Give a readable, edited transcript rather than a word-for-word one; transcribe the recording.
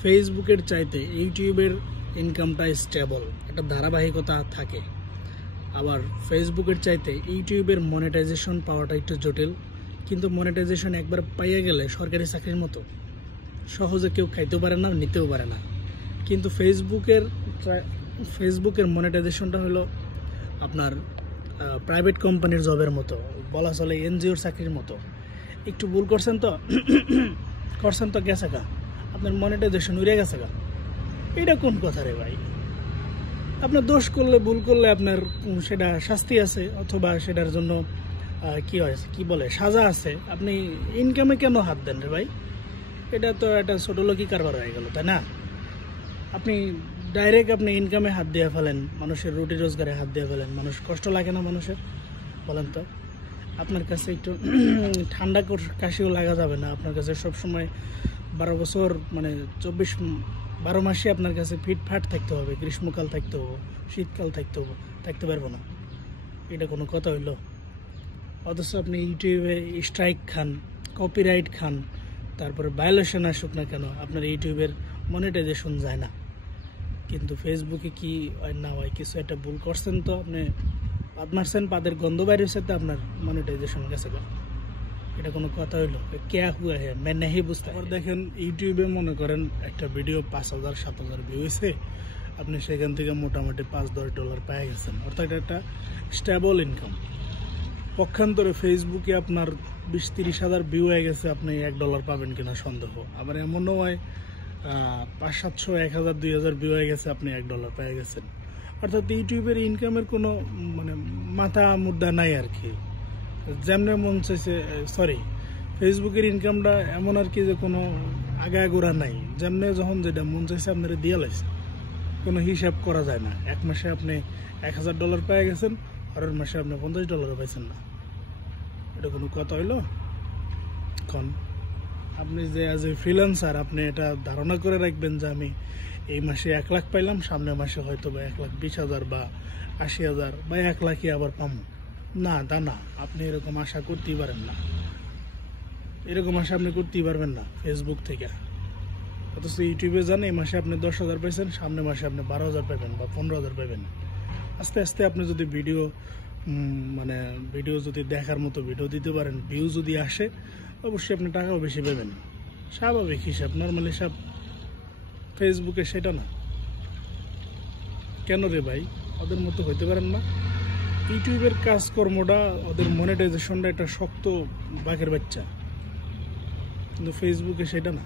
ফেসবুকের চাইতে ইউটিউবের ইনকামটা স্টেবল, একটা ধারাবাহিকতা থাকে। আবার ফেসবুকের চাইতে ইউটিউবের মনিটাইজেশন পাওয়াটা একটু জটিল, কিন্তু মনিটাইজেশন একবার পাইয়ে গেলে সরকারি চাকরির মতো সহজে কেউ খাইতেও পারে না, নিতেও পারে না। কিন্তু ফেসবুকের মনিটাইজেশনটা হলো আপনার প্রাইভেট কোম্পানির জবের মতো, বলা চলে এনজিওর চাকরির মতো। একটু ভুল করছেন তো গেছে গা, আপনার মনিটাইজেশন উড়ে গেছে গা। এটা কোন কথা রে ভাই? আপনার দোষ করলে, ভুল করলে আপনার সেটা শাস্তি আছে, অথবা সেটার জন্য কি বলে সাজা আছে। আপনি ইনকামে কেন হাত দেন রে ভাই? এটা তো একটা ছোট লোকই কারবার হয়ে গেল, তাই না? আপনি ডাইরেক্ট আপনি ইনকামে হাত দিয়ে ফেলেন, মানুষের রুটি রোজগারে হাত দিয়ে ফেলেন। মানুষ কষ্ট লাগে না মানুষের? বলেন তো। আপনার কাছে একটু ঠান্ডা কাশিও লাগা যাবে না। আপনার কাছে সবসময় 12 বছর মানে 12 মাসে আপনার কাছে ফিটফাট থাকতে হবে। গ্রীষ্মকাল থাকতে হবে, শীতকাল থাকতে পারবো না। এটা কোনো কথা হইলো? অথচ আপনি ইউটিউবে স্ট্রাইক খান, কপিরাইট খান, তারপরে ভায়োলেশন আসুক না কেন, আপনার ইউটিউবের মনিটাইজেশন যায় না। কিন্তু ফেসবুকে কি হয় না হয়, কিছু একটা ভুল করছেন তো আপনি পাদ মারছেন, পাদের গন্ধ বাইরে হচ্ছে, তো আপনার মনিটাইজেশন গেছে গা। এটা কোনো কথা হইলো? কে হুয়া হে मैं नहीं বুঝতে। আবার দেখেন ইউটিউবে মনে করেন একটা ভিডিও 5000-7000 ভিউ হয়েছে, আপনি সেখান থেকে মোটামুটি $5-10 পেয়ে গেছেন, অর্থাৎ একটা স্টেবল ইনকাম। পক্ষান্তরে ফেসবুকে আপনার 20-30 হাজার ভিউ হয়ে গেছে, আপনি $1 পাবেন কিনা সন্দেহ। আবার এমনও হয় 500-700, 1000, 2000 ভিউ হয়ে গেছে, আপনি $1 পেয়ে গেছেন। অর্থাৎ ইউটিউবের ইনকামের কোনো মানে মাথা মুদ্রা নাই আর কি। যেমনে মন চাইছে, ফেসবুকের ইনকামটা এমন আর কি যে কোনো আগাগোড়া নাই, যেমনে যখন যেটা মন চাইছে আপনারা দিয়ে লাইছে, কোনো হিসাব করা যায় না। এক মাসে আপনি $1000 পেয়ে গেছেন, পরের মাসে আপনি $50 পাইছেন না। এটা কোনো কথা হইলো? এখন আপনি যে আজ ফ্রিল্যান্সার, আপনি এটা ধারণা করে রাখবেন যে আমি এই মাসে 1 লাখ পাইলাম, সামনের মাসে হয়তো বা 1,20,000 বা 80,000 বা 1 লাখই আবার পাবো না। তা না, আপনি এরকম আশা করতেই পারেন না। এরকম আশা আপনি করতেই পারবেন না ফেসবুক থেকে। অথচ ইউটিউবে জানে এই মাসে আপনি 10,000 পাইছেন, সামনের মাসে আপনি 12,000 পাবেন বা 15,000 পাবেন। আস্তে আস্তে আপনি যদি ভিডিও যদি দেখার মতো ভিডিও দিতে পারেন, ভিউ যদি আসে, অবশ্যই আপনি টাকাও বেশি পাবেন। স্বাভাবিক হিসাব, নর্মাল হিসাব। ফেসবুকে সেটা না। কেন রে ভাই? ওদের মতো হইতে পারেন না? ইউটিউবের কাজকর্মটা, ওদের মনিটাইজেশনটা একটা শক্ত বাঘের বাচ্চা, কিন্তু ফেসবুকে সেটা না।